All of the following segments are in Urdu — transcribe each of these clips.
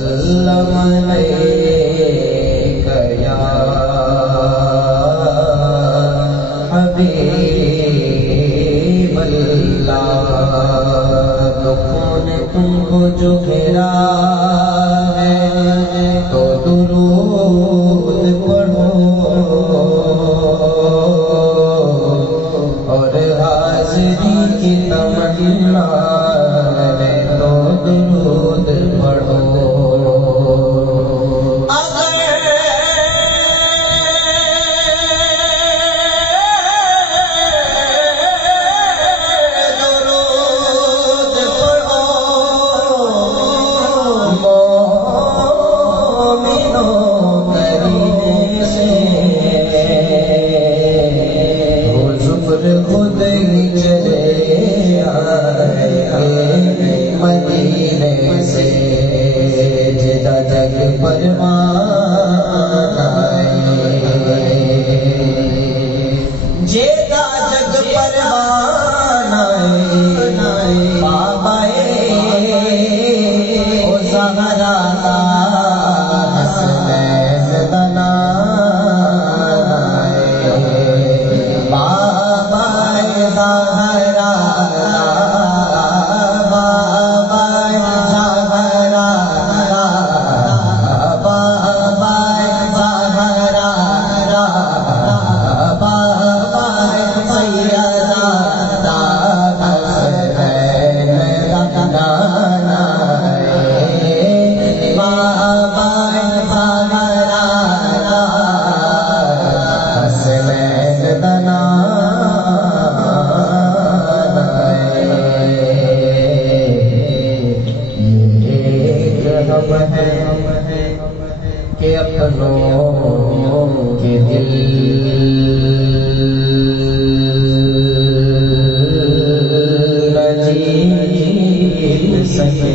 وسلم علیک یا حبیب اللہ. دکھوں نے تم کو جو گھیرا ہے تو درود پڑھو اور حاضری کی تمنا ہے تو درود پڑھو. خود ہی چلے آئے مدینے سے جدا جگ پروان آئے جدا جگ پروان آئے بابا او زہرا حسنین دنا کہ اپنوں کے دل نہ جیت سکے.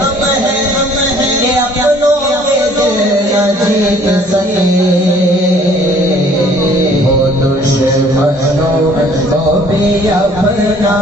ہم ہیں کہ اپنوں کے دل نہ جیت سکے. وہ دشمنوں کو بھی اپنا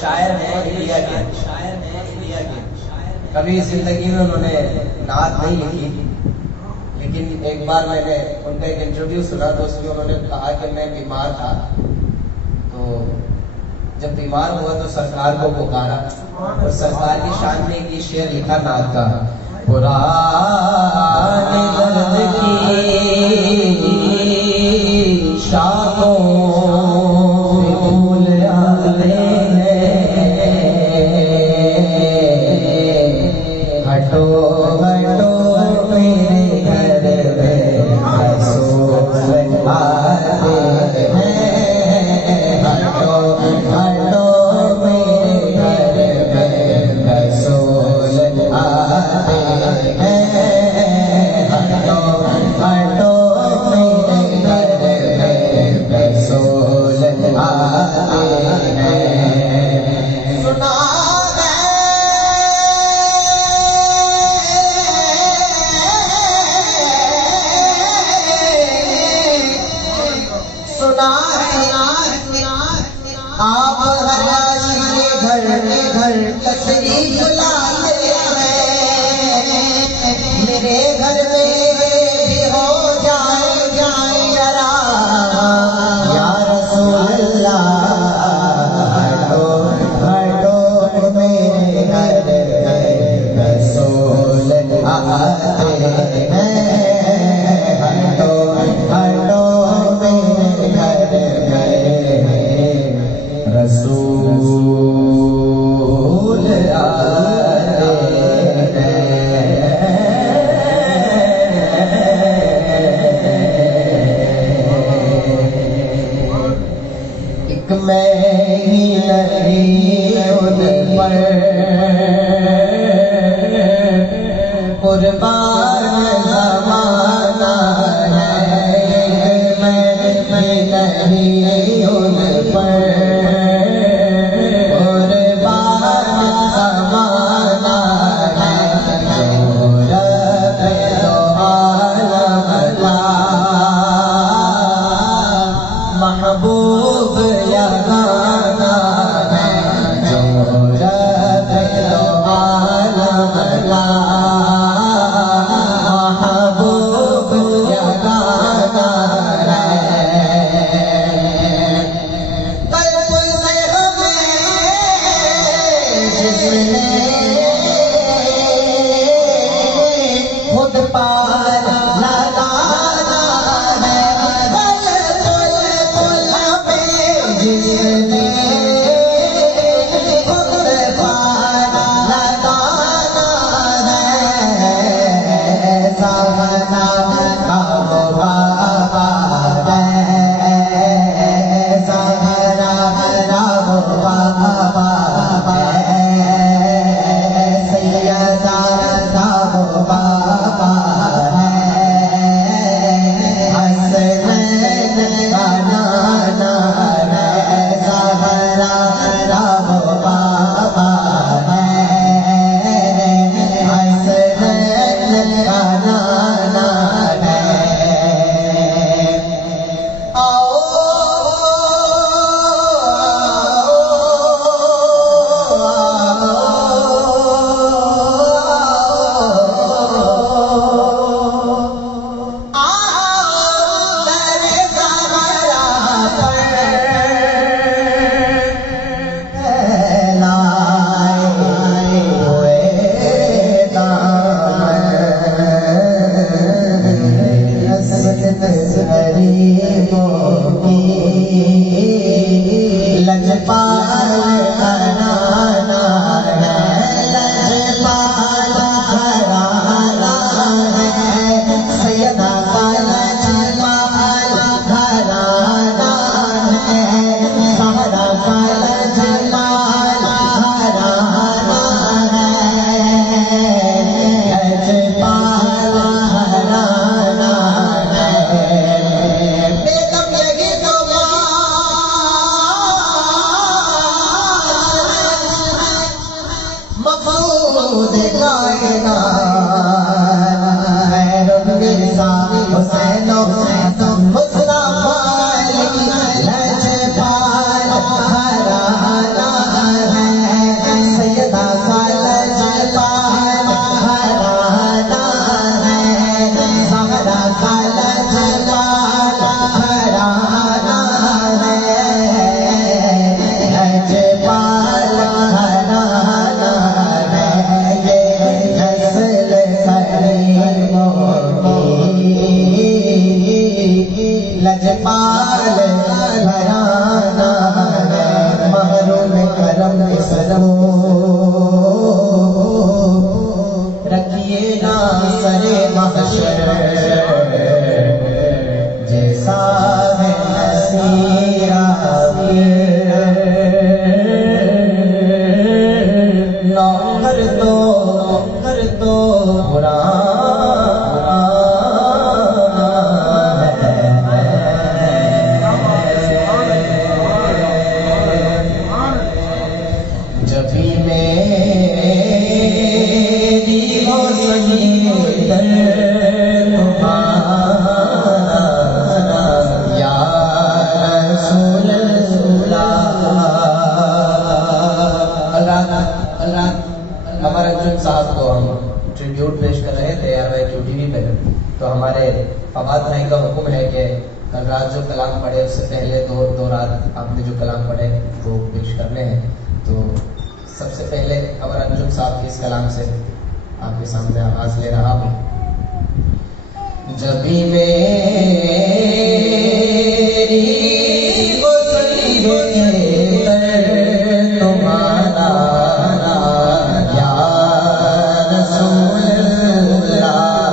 شاعر ہیں انڈیا کے. کبھی زندگی میں انہوں نے نعت نہیں لکھی، لیکن ایک بار میں نے ان کا ایک انٹرویو سنا تو اس میں انہوں نے کہا کہ میں بیمار تھا، تو جب بیمار ہوا تو سرکار کو پکارا اور سرکار کی شان میں ایک شعر لکھا نعت کا. پرانے درد کی شاخوں پھول آتے ہٹو ہٹو میرے گھر میں رسول آتے ہیں. ہٹو ہٹو میرے گھر میں رسول آتے ہیں. ہٹو ہٹو میرے گھر میں رسول آتے ہیں. سنا آپ ہماری گھر تشریف لاتے ہیں. میرے گھر میں بھی ہو جائے ذرا یا رسول اللہ ہی نہیں ان پر قربان زمانہ ہے، میں ہی نہیں ان پر محبوب یا گانا ہے جو رب دو عالم لا، محبوب یا گانا ہے قلب سے ہمیں جس نے خود پار لگانا ہے، جس نے خود پار لگانا ہے، سہنا کا وہ بابا ہے، سہنا کا وہ بابا ہے، سیدہ کا وہ بابا ہے، حسنین کا نانا لجپال گھرانا ہے، محروم کرم سرو رکھیے نا سرے محشر، جیسا ہے نصیرہ نوکر تو برا جبھی میری ہو سہی در تمہارا یا رسول اللہ۔ ہمارے ارجن صاحب کو ہم ٹریبیوٹ پیش کر رہے تھے QTV پہ، تو ہمارے فواد بھائی کا حکم ہے کہ کل رات جو کلام پڑھے اس سے پہلے دو رات آپ نے جو کلام پڑھے وہ پیش کرنے ہیں۔ تو سب سے پہلے قمر انجم صاحب کے اس کلام سے آپ کے سامنے آواز لے رہا ہوں۔ جبھی میری تمہارا یا رسول اللہ،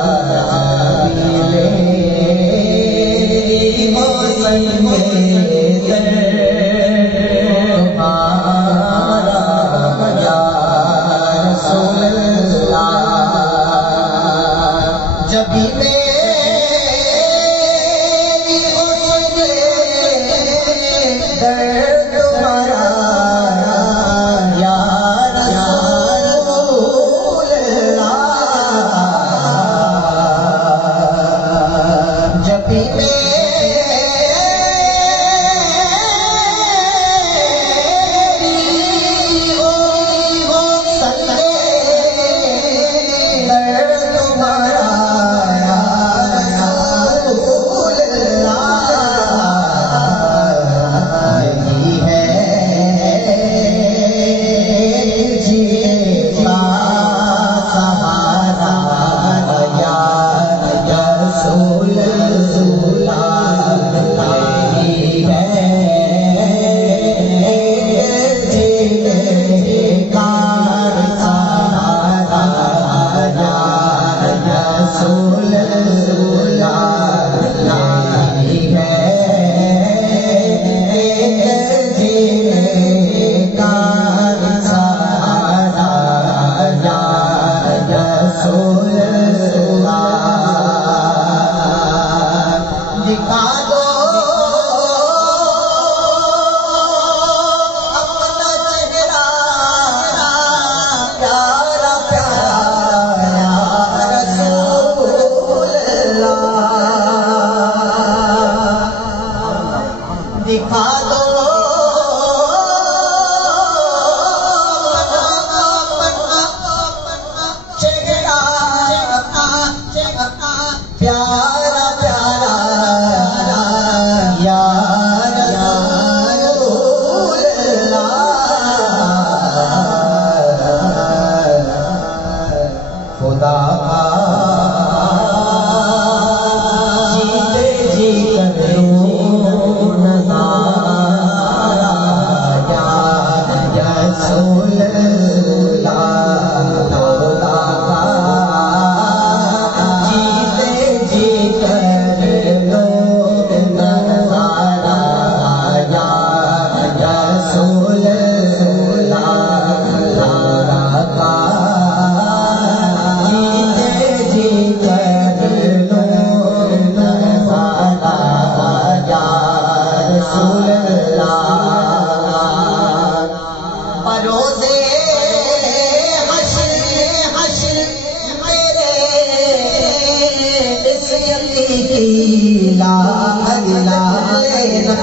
کی لاج لینا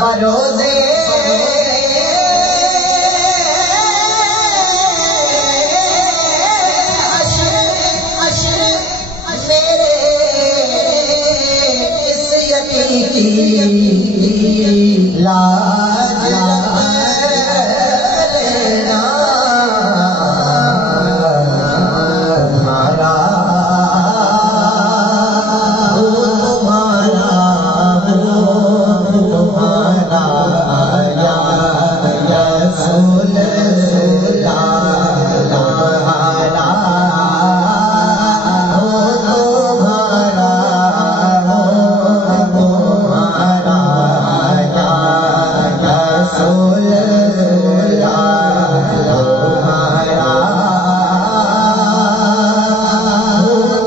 بروزے لاج لینا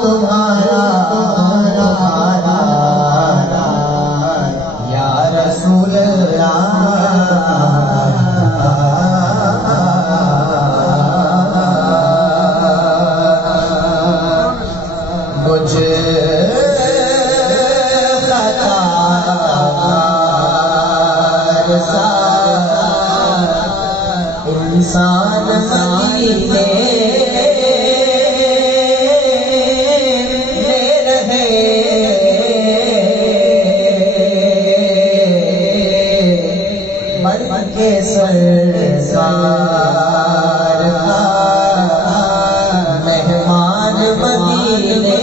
تمہارا تمہارا تمہارا یا رسول اللہ تمہارا انسان مدینے میں رہے بن کے سرکار کا مہمان مدینے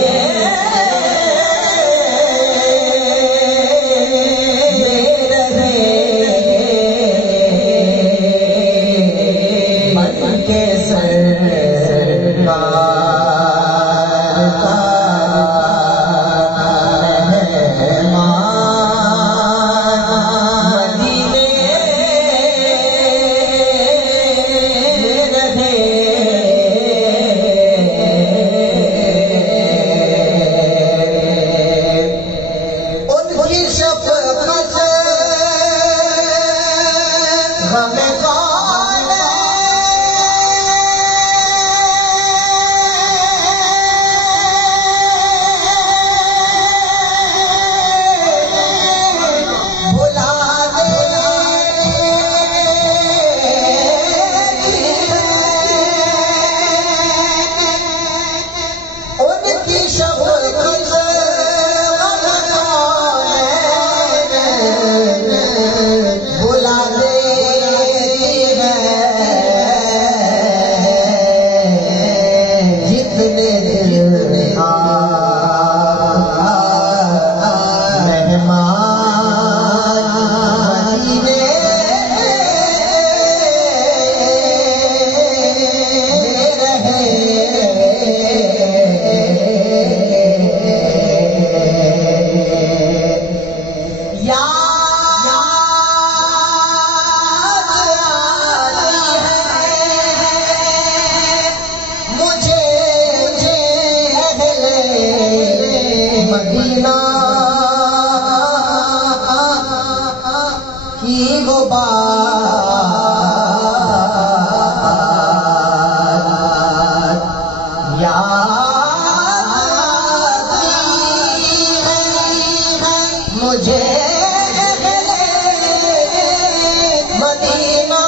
مدینہ کی وہ بات یاد مجھے مدینہ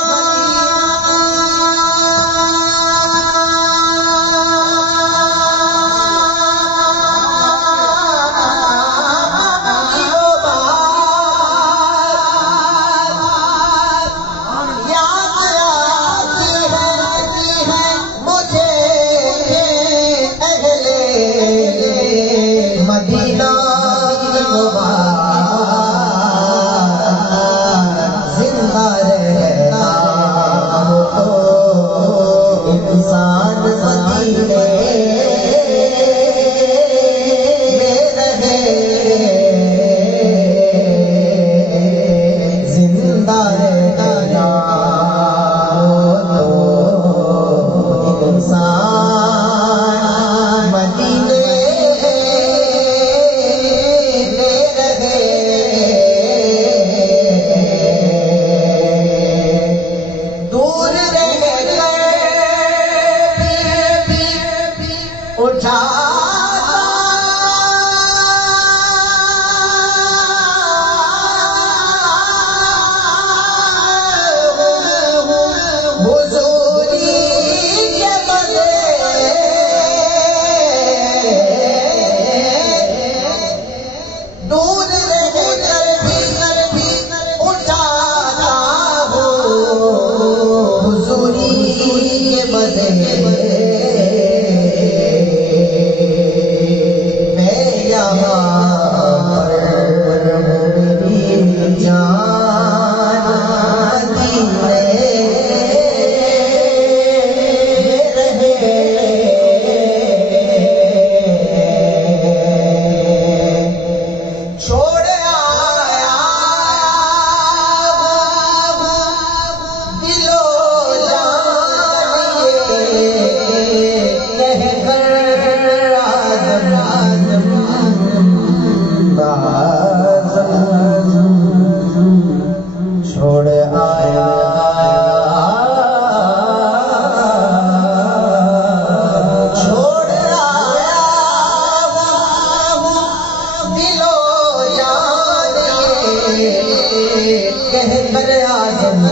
کہہ کر آزم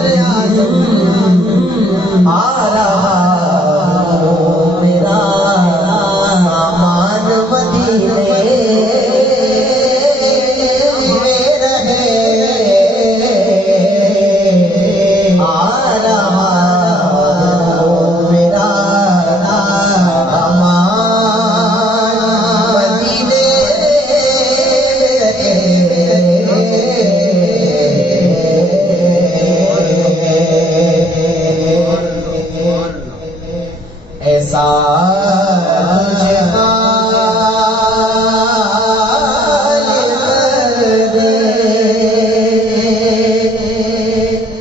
آ رہا میرا مان مدینے میں رہے آ رہا میرا مان مدینے ایسا تجھے حال کر دے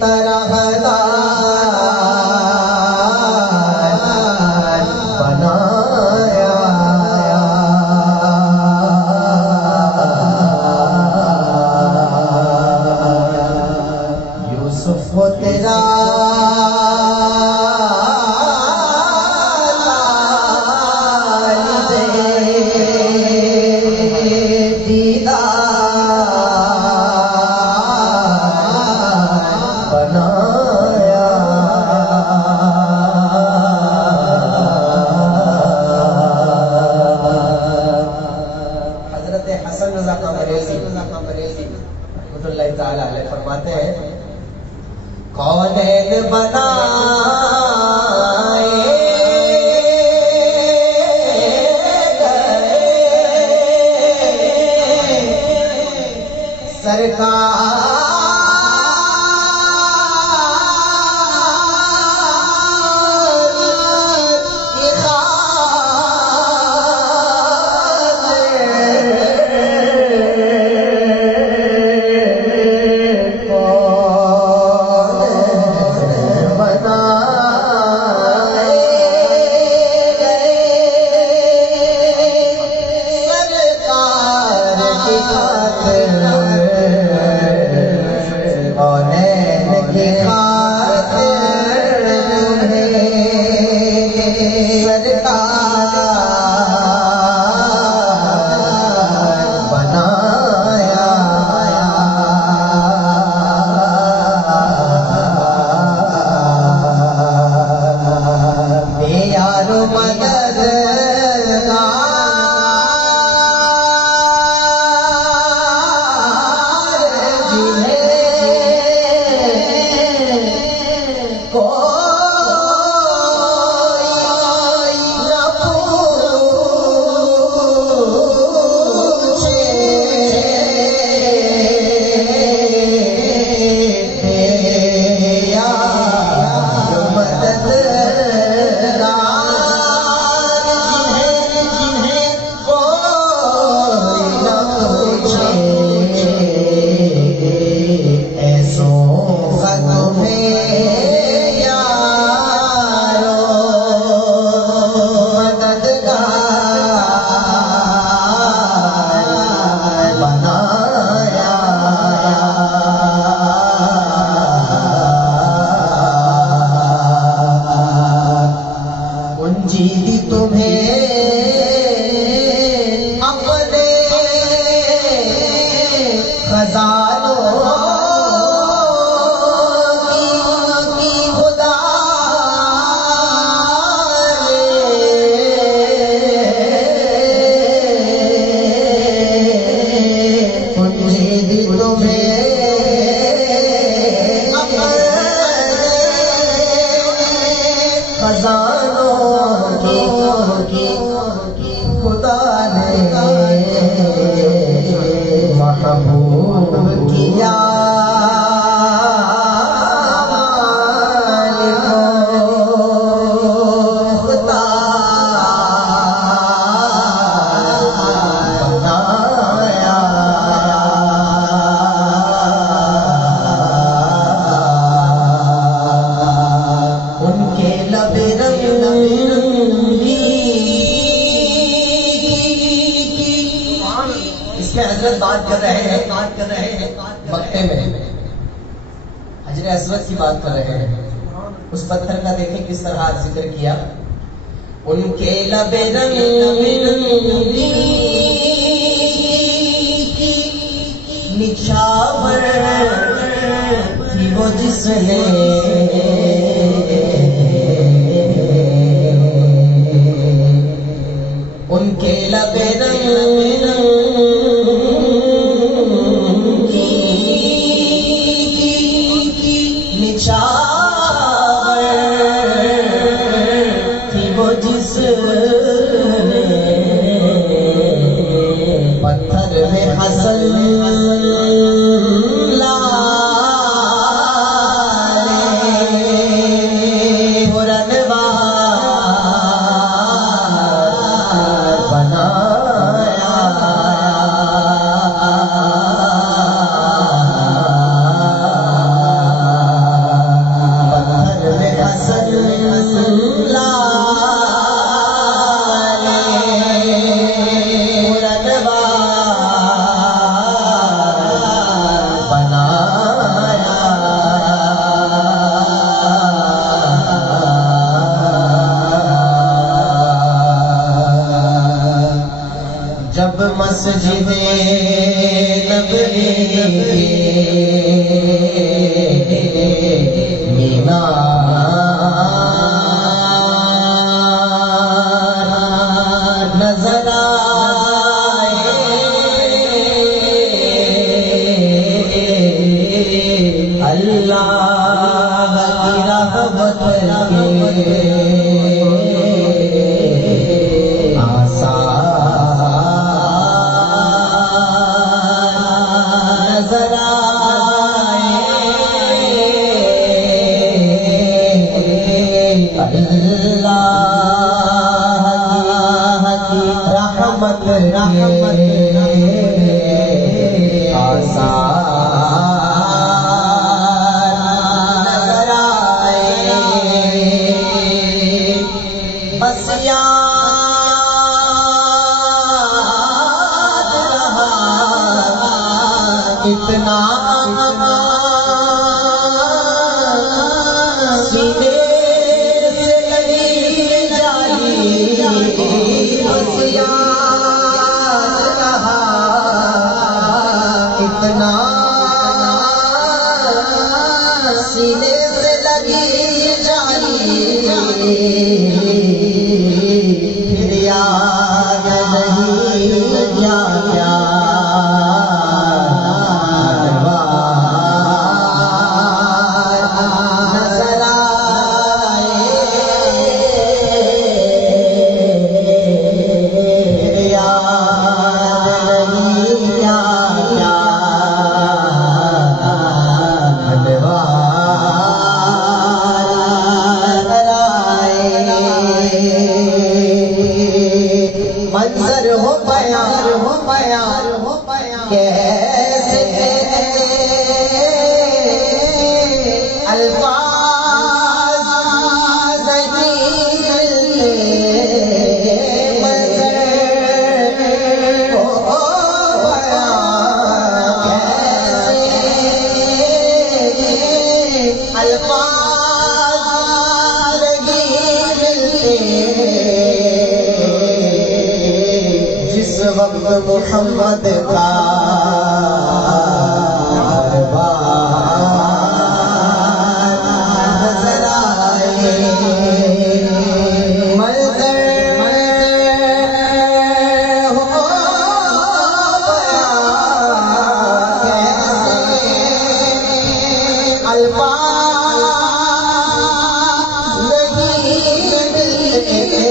طرحدار بنایا یوسف کو تیرا اللہ تعالیٰ علیہ فرماتے ہیں کونین بنائے سرکار بات کر رہے ہیں مکے میں حجر اسود کی بات کر رہے ہیں. اس پتھر کا دیکھیں کس طرح ذکر کیا. ان کے لب نچھاور نے ان کے لب رنگ کی نچھاور تھی وہ جس نے پتھر میں حسن جب مسجد نبوی مینار نظر آئے اللہ کی رحمت رحمت آثار نظر آئے بس یاد رہا اتنا سینے سے لگی جالی بس اتنا سینے سے لگی جانی پھر یاد نہیں کیا کیا نظر آئے پھر یاد نہیں کیا منظر ہو بیان کیسے الفاظ نہیں ملتے منظر ہو بیان کیسے الفاظ نہیں ملتے جس وقت محمد کا نظر آئے منظر ہو بیان کیسے الفاظ نہیں ملتے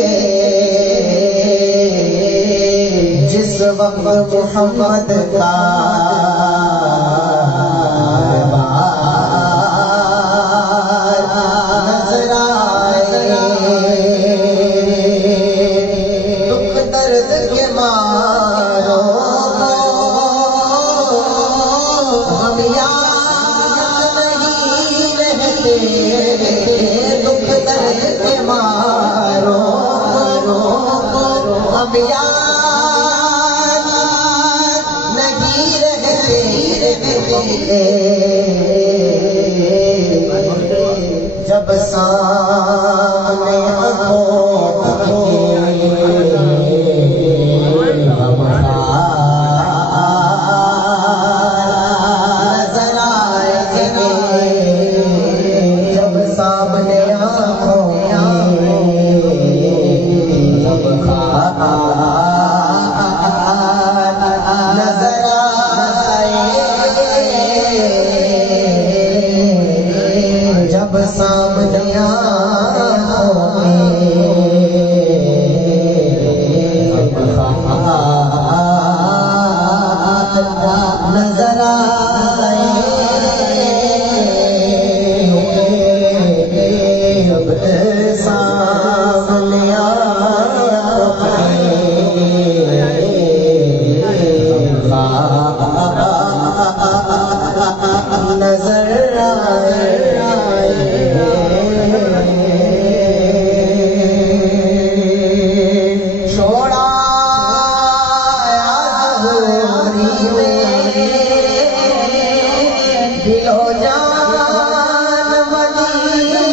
جس وقت محمد کا نظر آئے دکھ درد کے ماروں ہم یاد نہیں رہتے دکھ درد کے ماروں ہم یاد نہیں رہتے جب سامنے نظر آئے نظر آئے چھوڑا دل و جان مدینے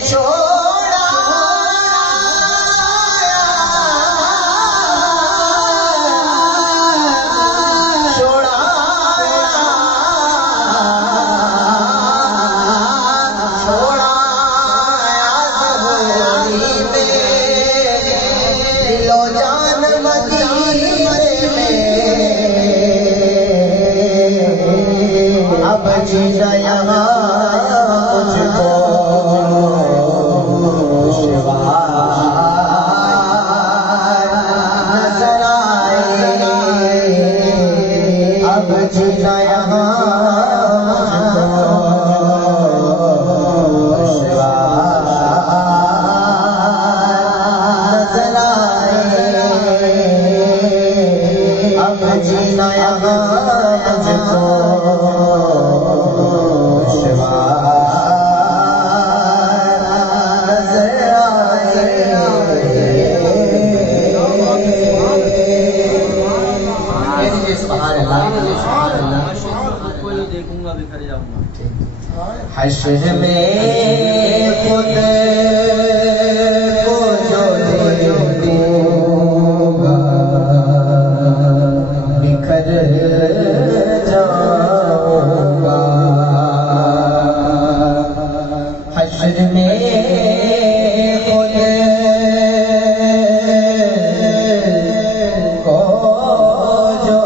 چھوڑا اب جینا یہاں مجھ کو نظر آئے اب جینا یہاں نظر آئے اب جینا یہاں مجھ کو دیکھوں گا بکھر جاؤں گا حشر میں خود کو جو دیکھوں گا بکھر جاؤں گا حشر میں خود کو جو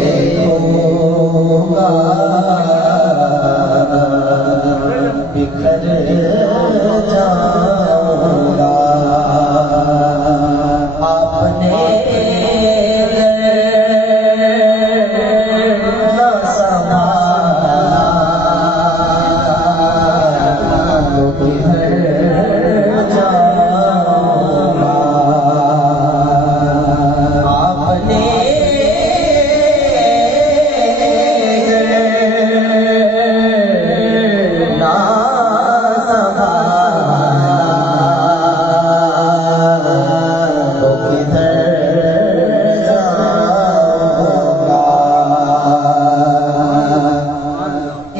دیکھوں گا بکھر جاؤں گا آپ نے نہ سنبھالا تو کدھر جاؤں گا آپ نے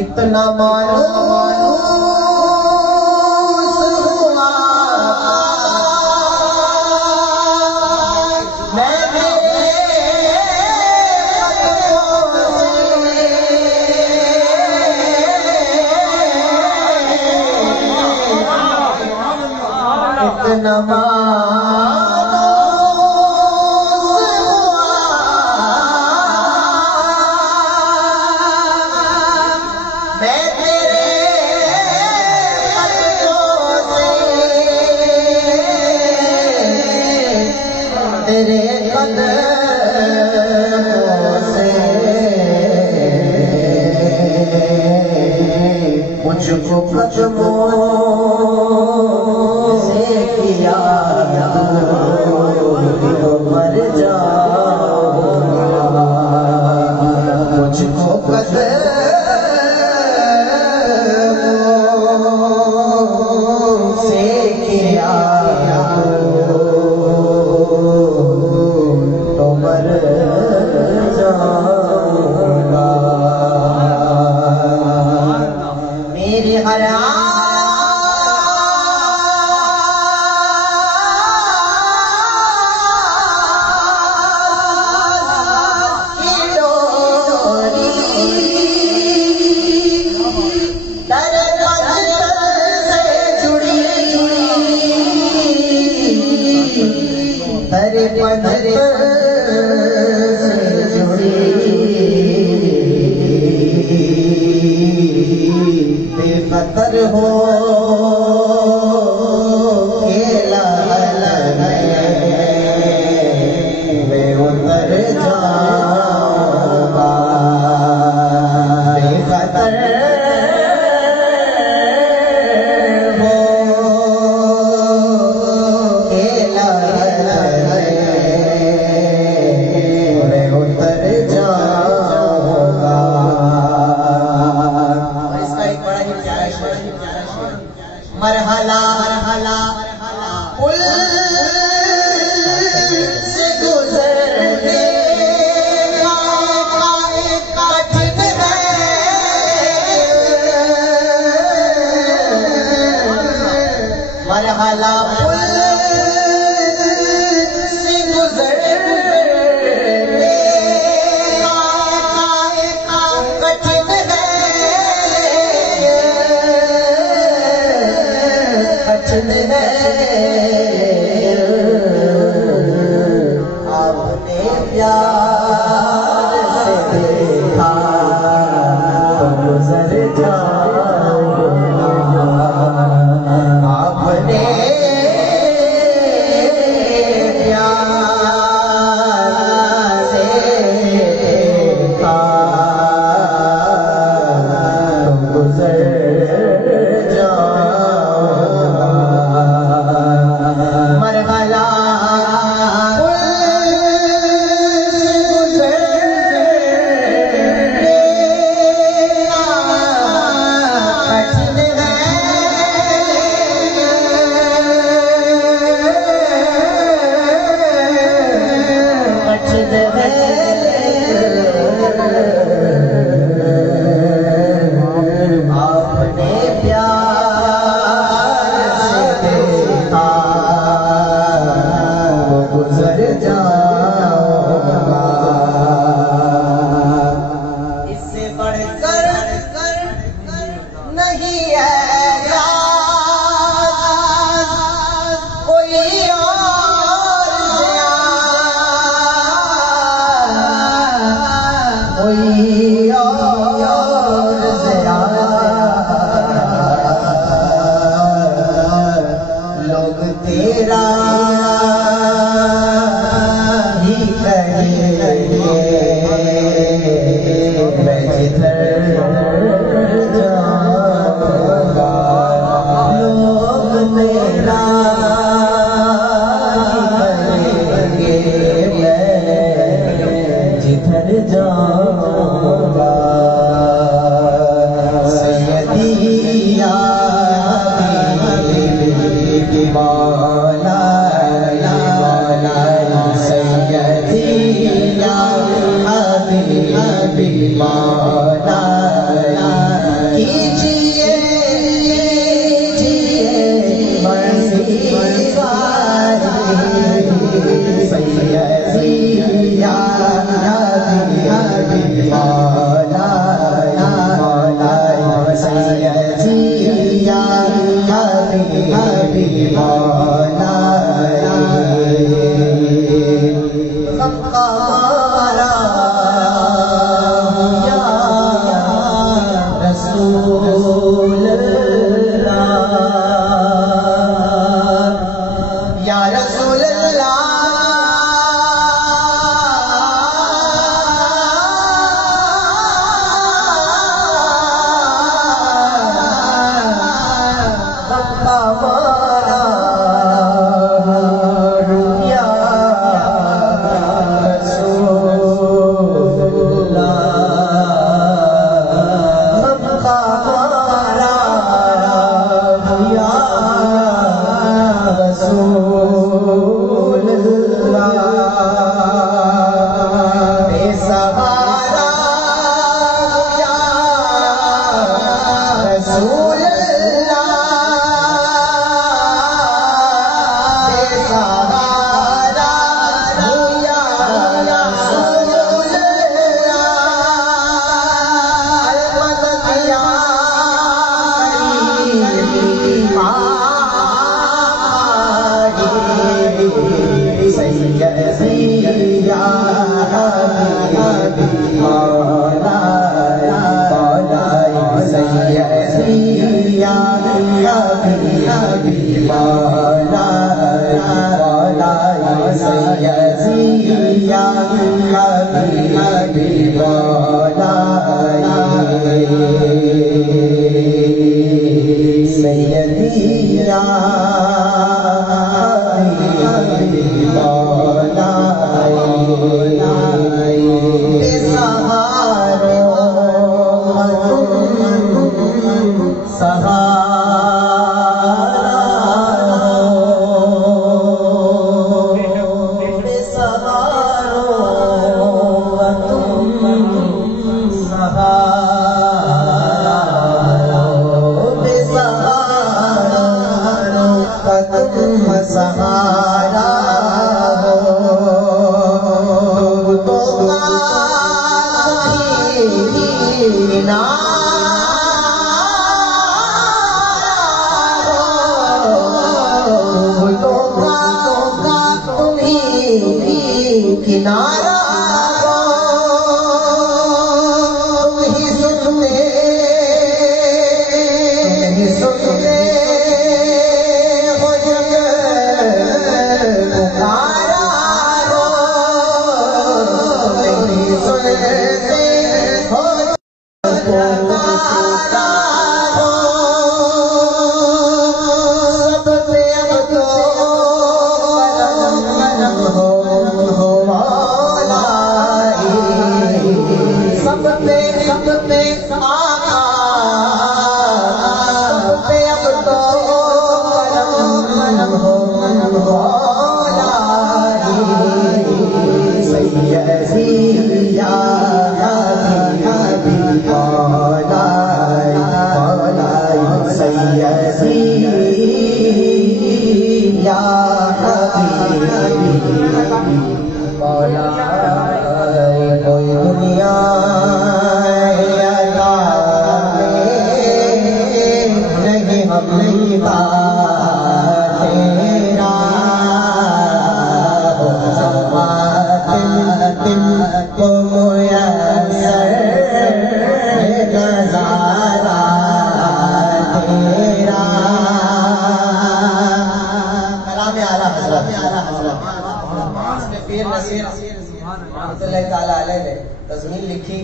اتنا مانوس ہوا میں اتنا تیرے قدموں سے مجھ کو قدموں سے کیا مرحلہ پل سے گزرنے کا کٹھن ہے آپ نے پیار سے دیکھا تو گزر جاؤ آپ نے پیار سے دیکھا تو گزر مرحلہ لوگ تیرا ہی کہیں میں جدھر جاؤں گا لوگ تیرا ہی کہیں میں جدھر جاؤں گا سیدی یا مولا مولا سیدی یا حبیبی مولا کیجیے مرضی ساری سیدی یا حبیبی مولا مولا سیدی یا حبیبی مولا غم کا مارا یا رسول اللہ یا رسول اللہ سہارو کنارہ تضمین لکھی.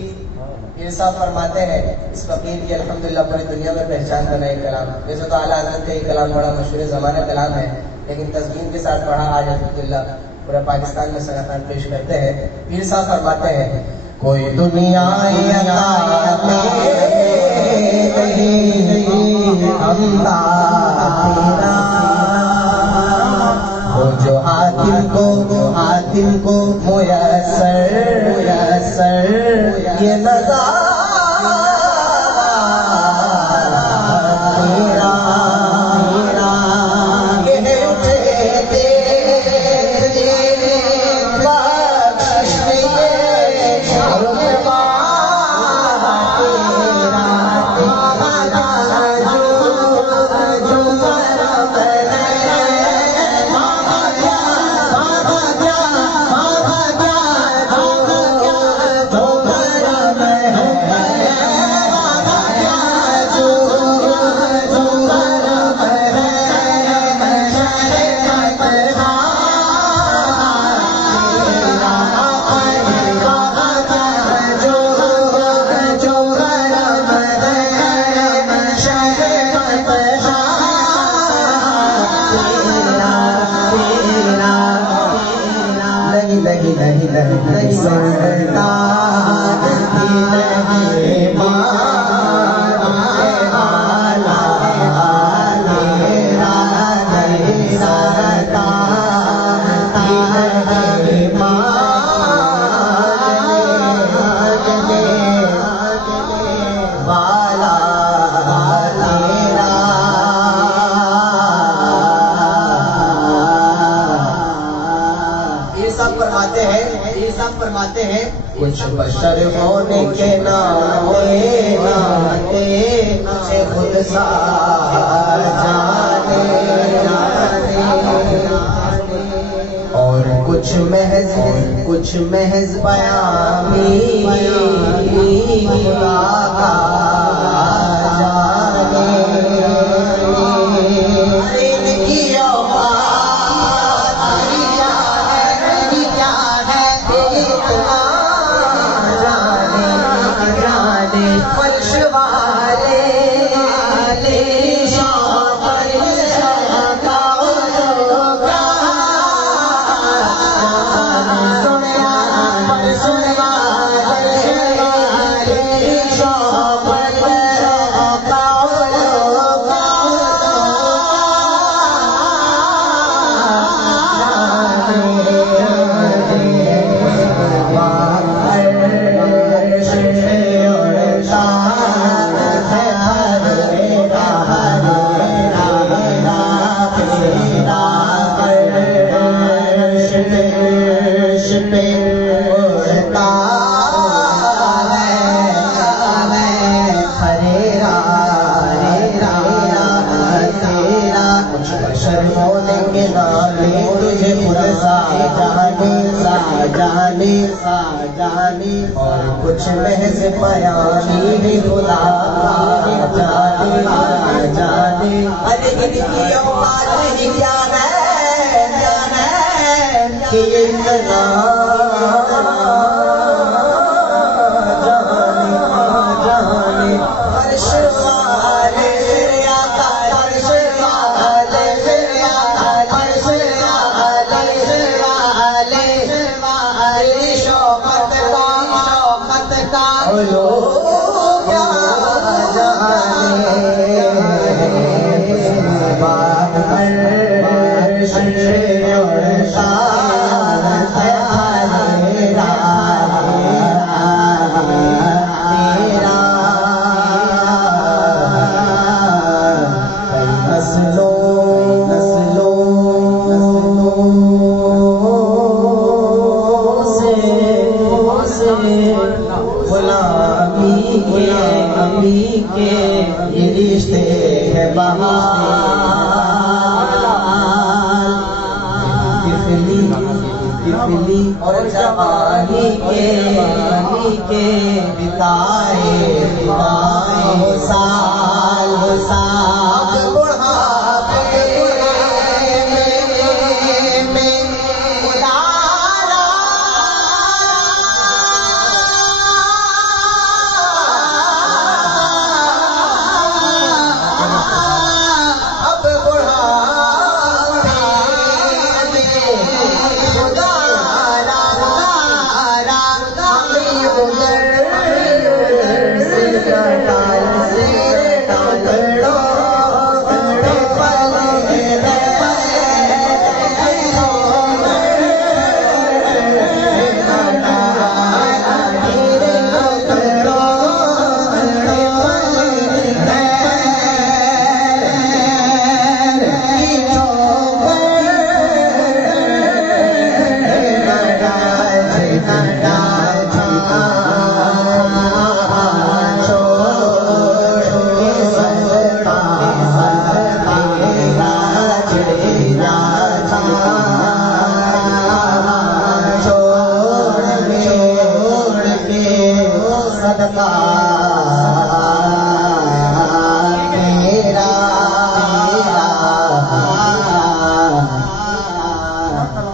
پیر صاحب فرماتے ہیں اس فقیر کی الحمدللہ پوری دنیا میں پہچان بنا یہ کلام. ویسے تو اعلیٰ حضرت کا یہ کلام بڑا مشہور زمانہ کلام ہے, لیکن تضمین کے ساتھ پڑھا آج الحمدللہ پورے پاکستان میں سناتان پیش کرتے ہیں. پیر صاحب فرماتے ہیں کوئی دنیا جو حاتم کو میسر یہ نظارہ فرماتے ہیں کچھ بشر ہونے کے ناطے مجھے خود سار جانے اور کچھ محض بیانی خدا کا جانے اور کچھ محض بیانی بھی خدا جانے ارے ان کی اوقات ہی کیا ہے کہ اتنا جانے فرش والے آقا فرش والے شوقت کا لوگ کیا غلامی کے یہ رشتے ہیں طفلی اور جوانی کے بتائے سال بڑھاپے میں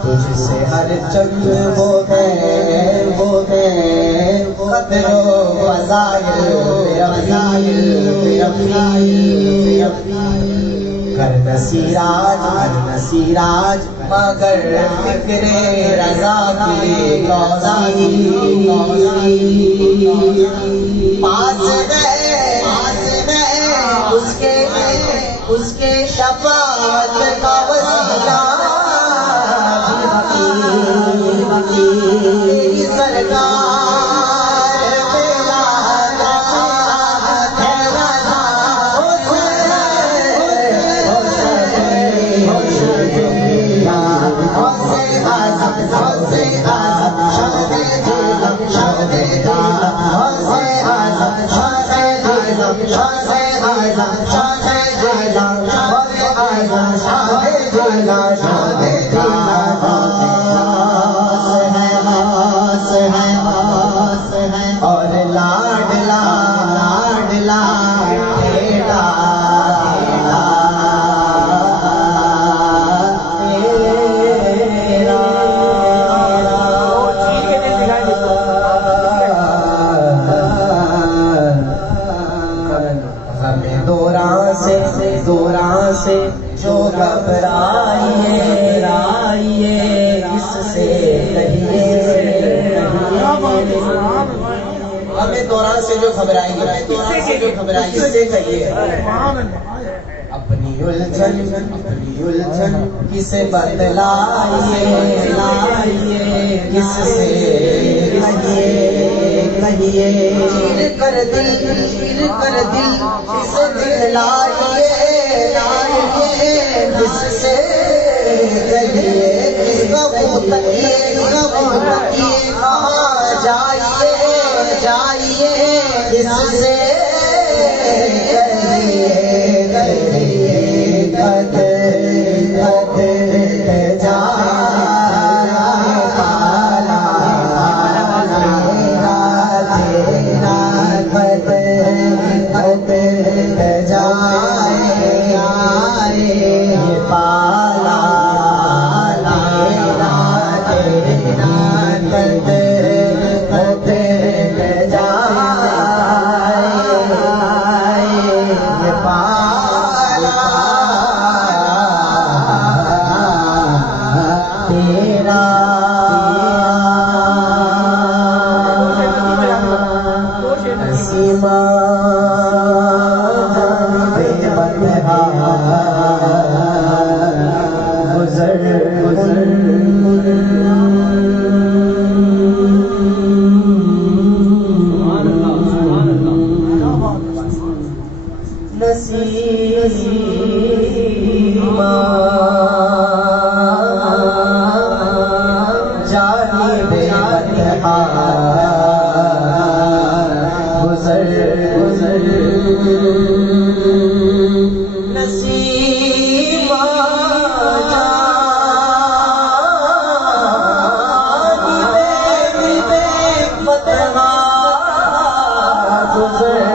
تجھ سے ہر چند وہ ہے قدر و فضائل کر نصیراج مگر فکر رضا کی پاس میں اس کے شفاعت کا وسیلہ تیری سرکار اور لاڈلا بیٹا ہمیں دوران سے جو گھبرائیے اس سے کہیے ہمیں دوران سے جو گھبرائیے اس سے کہیے اپنی الجھن کسے بتلائیے کس سے کہیے چیر کر دل کسے دلائیے کس سے کہیے کہاں جائیے کس سے کہیے سیما بے بندہ گزر گزر نسیما جانی بے بندہ گزر گزر نسیما جانی بے بندہ گزر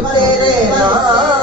تیرے نام